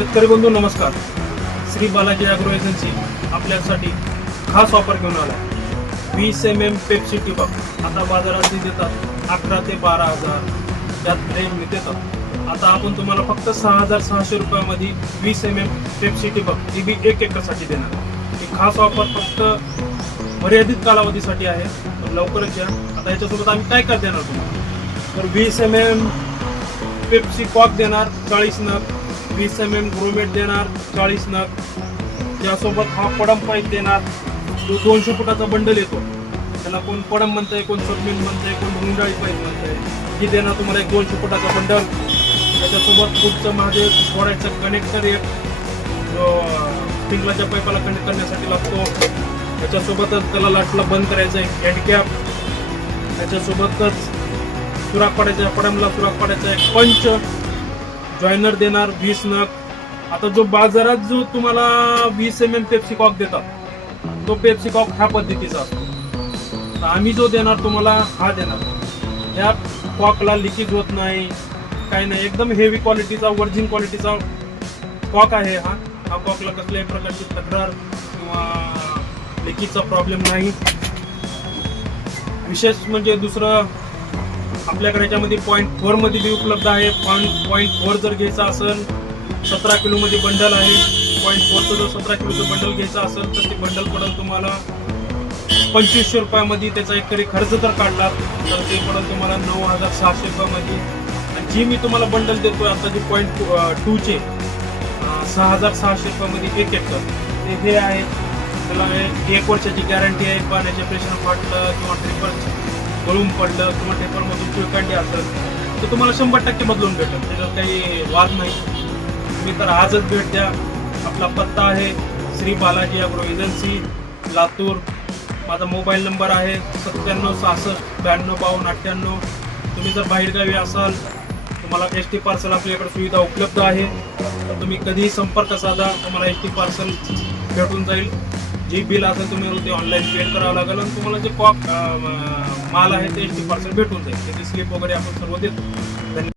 शेतकरी बंधू नमस्कार. श्री बालाजी ॲग्रो एजन्सी आपल्यासाठी खास ऑफर घेऊन आला. 20 mm पेप्सी ठिबक आता बाजारात देतात 11 ते 12,000 त्यात रेंज देतात. आता आपण तुम्हाला फक्त 6,600 रुपयामध्ये 20 mm पेप्सी ठिबक ती बी 1 एकरसाठी देणार. ही खास ऑफर फक्त मर्यादित कालावधीसाठी आहे, तर लवकरच या. आता याच्यासोबत आम्ही काय काय देणार तुम्हाला, तर 20 mm पेप्सी कॉक देणार 40 नग, 20 mm ग्रोमेट देणार 40 नग, त्यासोबत हा पडम पाईप देणार जो 200 फुटाचा बंडल येतो. त्याला कोण पडम म्हणतंय, कोण सबमिन म्हणतंय, कोण गुंडाळी पाईप म्हणतंय. ही देणार तुम्हाला एक 200 फुटाचा बंडल. त्याच्यासोबत पुढचं माझे सोडायचं कनेक्टर एक जो स्प्रिंकलरच्या पाईपाला कनेक्ट करण्यासाठी लागतो. त्याच्यासोबतच त्याला लाटला बंद करायचं एक हँडकॅप. त्याच्यासोबतच सुराख पाडायचा, पडमला सुराख पाडायचा एक पंच. जॉयनर देणार 20 नग. आता जो बाजारात जो तुम्हाला 20 mm पेप्सी कॉक देतात तो पेप्सी कॉक ह्या पद्धतीचा असतो. तर आम्ही जो देणार तुम्हाला हा देणार. ह्या कॉकला लिकेज होत नाही, काही नाही, एकदम हेवी क्वालिटीचा वर्जिन क्वालिटीचा कॉक आहे हा. हा कॉकला कसल्याही प्रकारची तक्रार किंवा लिकेजचा प्रॉब्लेम नाही. विशेष म्हणजे दुसरं आपल्याकडे याच्यामध्ये 0.4 मध्ये बी उपलब्ध आहे. 0.4 जर घ्यायचा असेल 17 किलो मध्ये बंडल आहे. 0.4 जर 17 किलोचं बंडल घ्यायचं असेल तर ते बंडल पडेल तुम्हाला 2500 रुपयामध्ये. त्याचा एकरी खर्च जर काढला तर ते पडेल तुम्हाला 9,600 रुपयामध्ये. आणि जी मी तुम्हाला बंडल देतोय आता जी 0.2 चे 6,600 रुपयामध्ये 1 एकर ते हे आहे. त्याला 1 वर्षाची गॅरंटी आहे. पाण्याचे प्रेशर फाटलं किंवा ट्रिपर गळून पडलं किंवा टेपरमधून चिळकांडी असेल तर तुम्हाला 100% बदलून भेटेल. त्याच्यात काही वाद नाही. तुम्ही तर आजच भेट द्या. आपला पत्ता आहे श्री बालाजी ॲग्रो एजन्सी, लातूर. माझा मोबाईल नंबर आहे 9766 92 52 98. तुम्ही जर बाहेरगावी असाल, तुम्हाला एस टी पार्सल आपल्याकडे सुविधा उपलब्ध आहे, तर तुम्ही कधीही संपर्क साधा. तुम्हाला एस टी पार्सल भेटून जाईल. जे बिल असेल तुम्ही ते ऑनलाईन पेड करावं लागेल आणि तुम्हाला जे कॉक माल आहे ते एस टी पार्सल भेटून जाईल. त्याची स्लिप वगैरे आपण सर्व देतो. धन्यवाद.